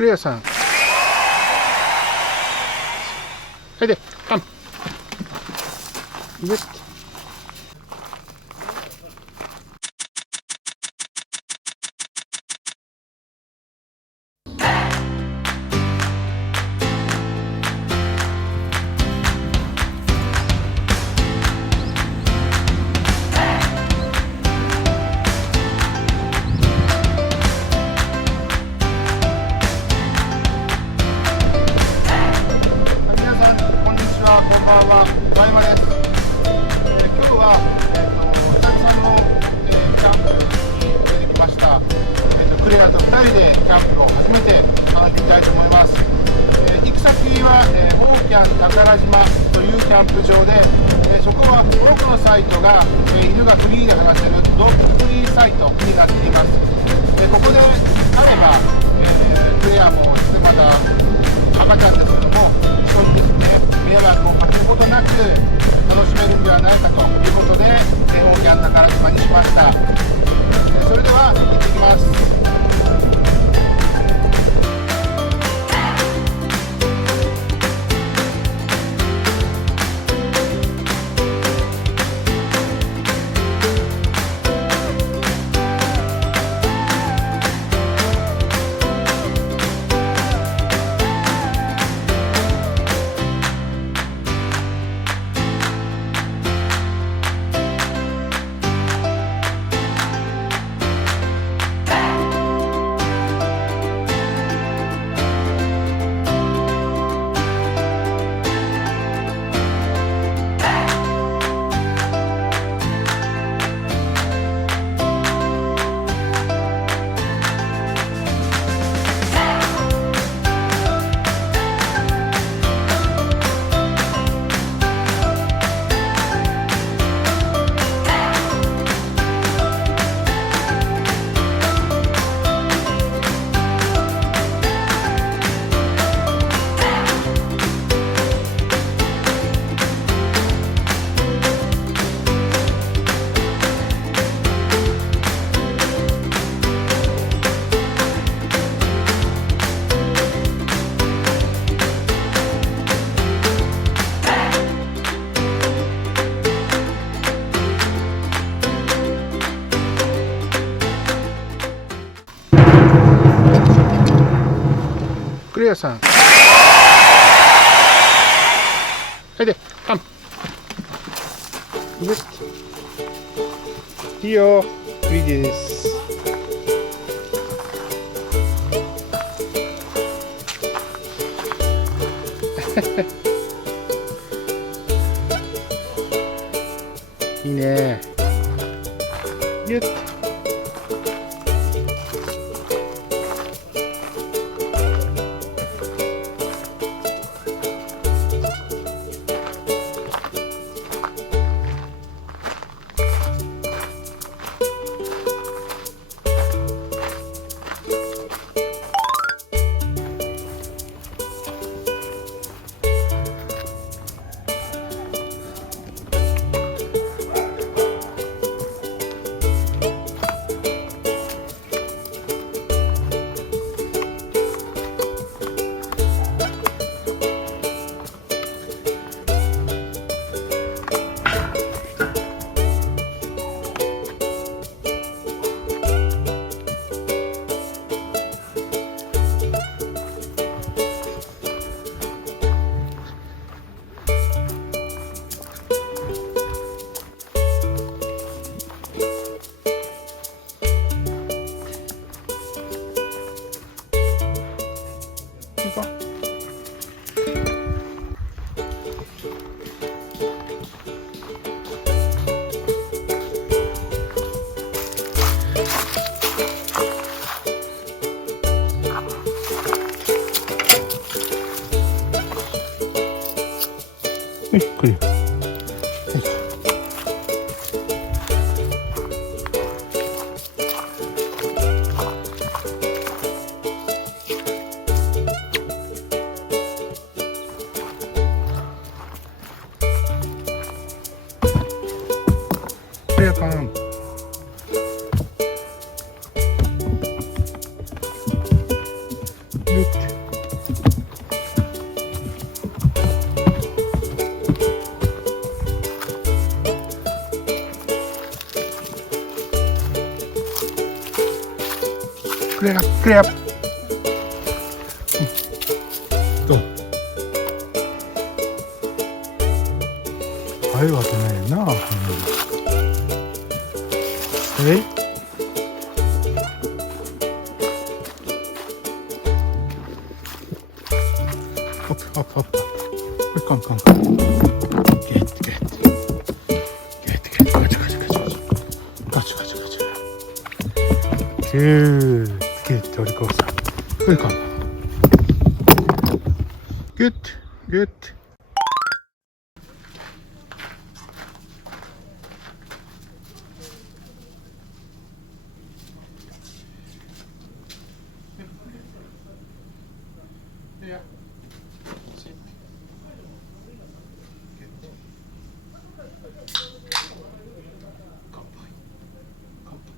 クレアさん。はいで、カン。よし。ワイマです。今日は、久々の、キャンプに出てきました。クレアと2人でキャンプを初めて楽しみたいと思います。行く先は、オーキャン宝島というキャンプ場で、そこは多くのサイトが、犬がフリーで話せるドッグフリーサイトになっています。ここであれば、クレアもまた赤ちゃんですけども、一緒にですね、迷惑をかけることなく楽しめるんではないかということで、オーキャン宝島にしました。それでは行ってきます。クレアさん。はいで、カン。よし。いいよ。いいです。いいね。よっ。はい、これ。クレアかん。よっ。クレアクレア、どうあるわけないよな。ホップホップホップ、コンコンコン、ゲットゲットゲットゲット、ガチャガチャガチャガチャガチャガチャガチャ、ゲット、お利口さん、これか、ゲットゲット。Yeah. Sit. Good. Good boy. Good boy.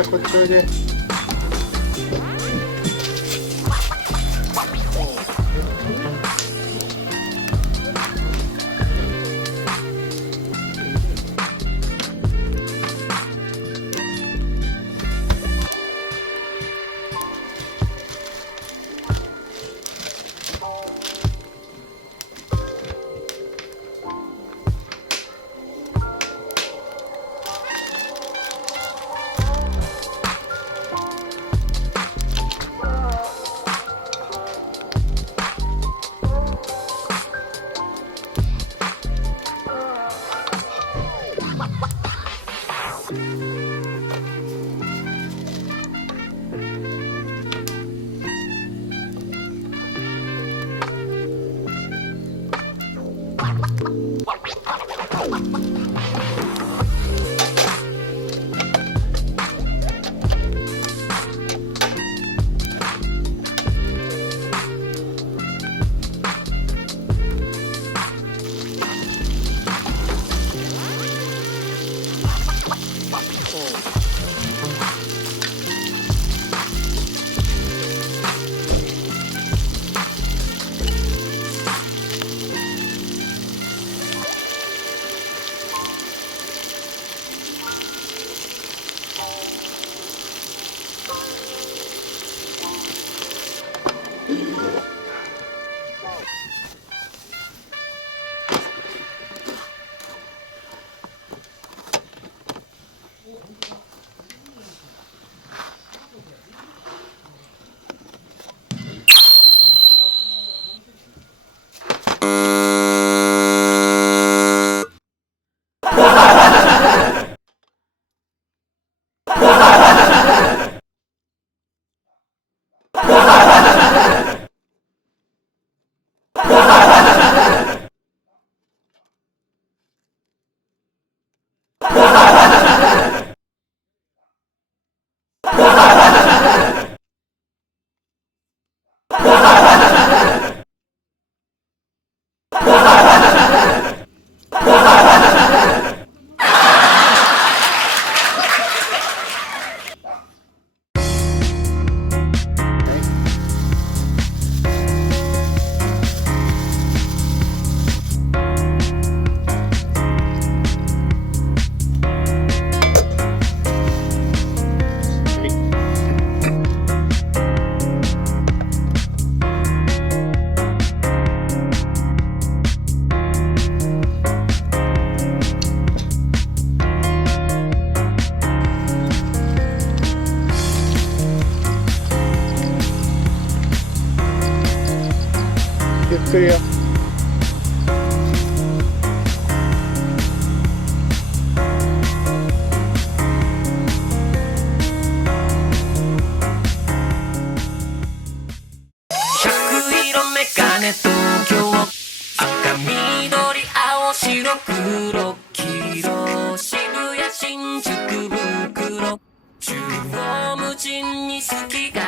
アこっちおいで。ゆっくりよ。東京赤緑青白黒黄色渋谷新宿袋中央無尽に好きが